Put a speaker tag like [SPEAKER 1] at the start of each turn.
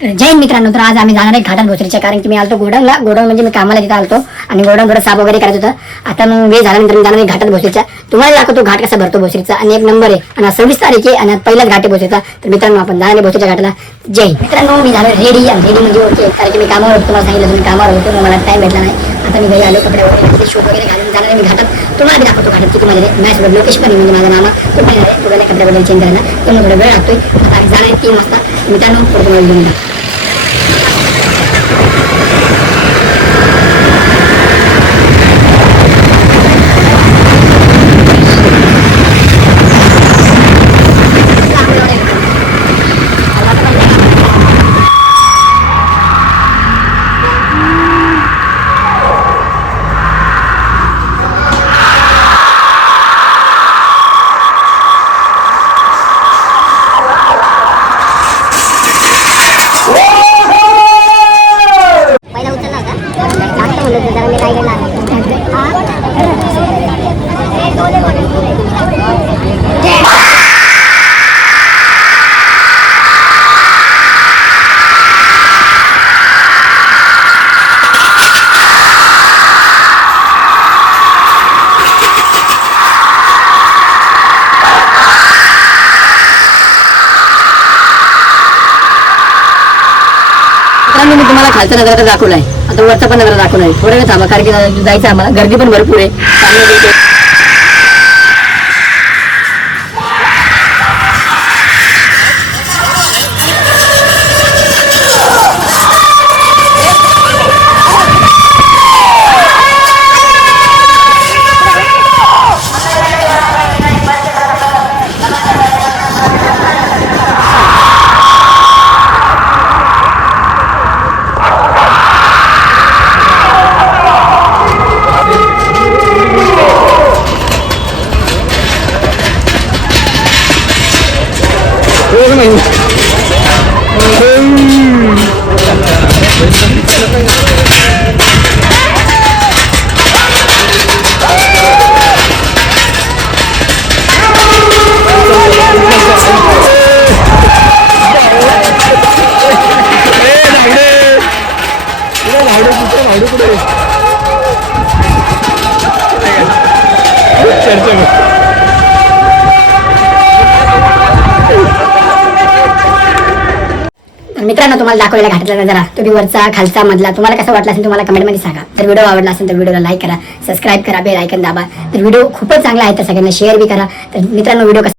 [SPEAKER 1] जय मित्रांनो तर आज आम्ही जाणार आहे घाटात भोसरीच्या. कारण की मी आलतो गोडाऊनला. गोडाऊन म्हणजे मी कामाला तिथं आलतो आणि गोडाऊन थोडं साफ वगैरे करायचं होतं. आता मग वेळ झाल्यानंतर मी जाणार आहे घाटात भोसरीच्या. तुम्हाला दाखवतो घाट कसा भरतो भोसरीचा. आणि एक नंबर आहे. आणि सव्वीस तारीख आहे आणि पहिलाच घाट आहे भोसरीचा. तर मित्रांनो आपण जाणार आहे भोसरीच्या घाटाला. जय मित्रांनो मी झालो रेडी. आणि रेडी म्हणजे ओके. कारण की मी कामावर होतो तुम्हाला सांगितलं तुम्ही कामावर होतो मग मला टाइम भेटला नाही. आता मी घरी आलो कपडे वगैरे शूट वगैरे घालून जाणार आहे मी घाटात. तुम्हाला दाखवतो घाटात किती माझे मॅच लोकेश पण म्हणजे माझं मामा तो पण तुम्हाला कपडे वगैरे चेंज करायला त्यामुळे थोडा वेळ लागतोय. आता जाणार आहे तीन वाजता. मित्रांनो पुढे तुम्हाला
[SPEAKER 2] मी
[SPEAKER 1] तुम्हाला खालचा नजारा दाखवलाय. आता वरचा पण नजारा दाखवलाय. थोडा वेळ थांबा कारण की जायचं आम्हाला. गर्दी पण भरपूर आहे. चांगलं मित्रांनो तुम्हाला दाखवलेला घाटातला जरा तुम्ही वरचा खालचा मधला तुम्हाला कसा वाटला असेल तुम्हाला कमेंटमध्ये सांगा. तर व्हिडिओ आवडला असेल तर व्हिडिओला लाईक करा सबस्क्राईब करा बेल आयकन दाबा. तर व्हिडिओ खूपच चांगला आहे तर सगळ्यांना शेअर बी करा. तर मित्रांनो व्हिडिओ